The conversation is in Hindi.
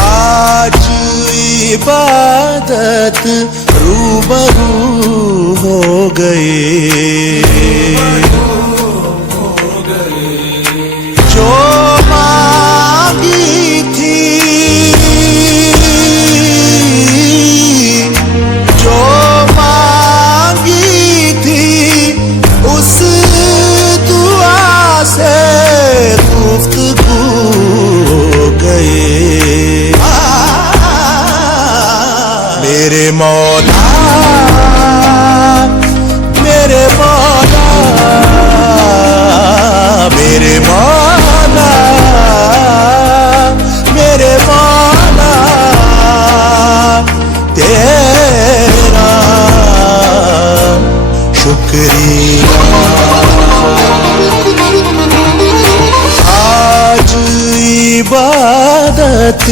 आज इबादत रूबरू हो गए। जो मांगी थी, जो मांगी थी, उस दुआ से गुफ्तगू हो गए। मेरे मौला, मेरे मौला, मेरे मौला, मेरे मौला, तेरा शुक्रिया। आज इबादत